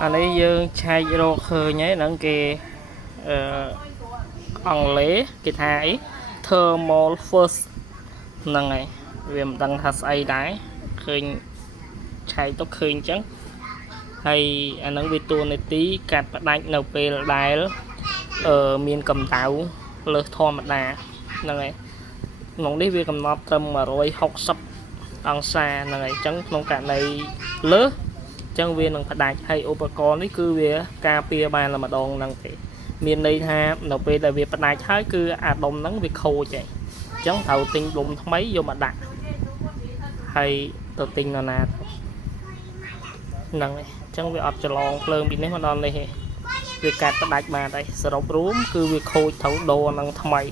anh ấy dương chai rô khơi nhé nâng kì ông lễ kì thái thermal first nâng này vì mình tăng hạt ấy đáy khơi chai tốt khơi chẳng hay anh ấy vì tuần này tí cắt bắt đánh nấu bê đáy ở miền cầm táo lơ thò mặt đà nâng này nông đi vì cầm nọp tâm mà rồi học sắp ăn xa nâng này chẳng nông cả này lớn chẳng viên能ផ្ដាច់ហើយឧបករណ៍នេះគឺវាការពារបានតែម្ដងហ្នឹងទេមានន័យថានៅពេលដែលវាផ្ដាច់ហើយគឺអាដុំហ្នឹងវាខូចហើយអញ្ចឹងត្រូវទិញដុំថ្មីយកមកដាក់ហើយទៅទិញនរណាហ្នឹងហើយអញ្ចឹងវាអត់ច្រឡងភ្លើងពីនេះមកដល់នេះទេវាកាត់ផ្ដាច់បានហើយសរុបរួមគឺវាខូចត្រូវដូរហ្នឹងថ្មី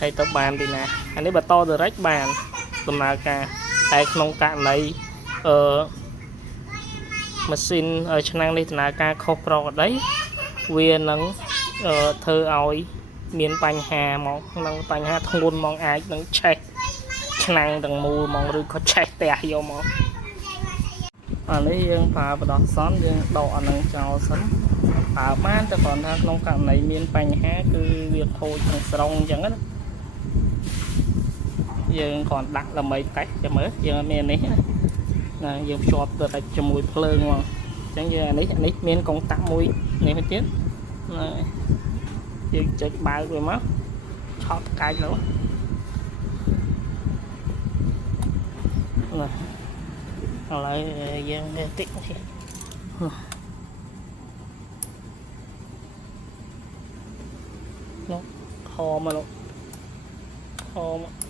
ហើយទៅបានទីណាអានេះបន្តទៅរិចបានដំណើរការតែក្នុងករណីម៉ាស៊ីនឆ្នាំងនេះដំណើរការខុសប្រក្រតីវានឹងធ្វើឲ្យមានបញ្ហាមកនឹងបញ្ហាធ្ងន់មកអាចនឹងឆេះឆ្នាំងទាំងមូលមកឬក៏ឆេះផ្ទះយកមកអានេះយើងប្រើបដោះសន់យើងដកអានឹងចោលសិនប្រើបានតែគ្រាន់ថាក្នុងករណីមានបញ្ហាគឺវាខូចទាំងស្រុងអញ្ចឹងណាយើងគ្រាន់ដាក់ដើម្បីតេស្តចាំមើលយើងអត់មាននេះណាយើងភ្ជាប់ទៅជាមួយភ្លើងមកអញ្ចឹងយើងអានេះមានកុងតាក់មួយនេះមកទៀតណាយើងចុចបើកវាមកឆក់កាច់ទៅណាឥឡូវយើងនេះតិចនេះនោះខមកលោកខមក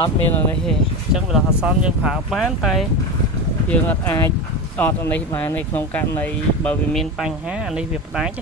អត់មានអីទេអញ្ចឹងវាអត់សមយើងប្រើបានតែយើងអត់អាចអត់នេះបាននៅក្នុងករណីបើវាមានបញ្ហាអានេះវាផ្ដាច់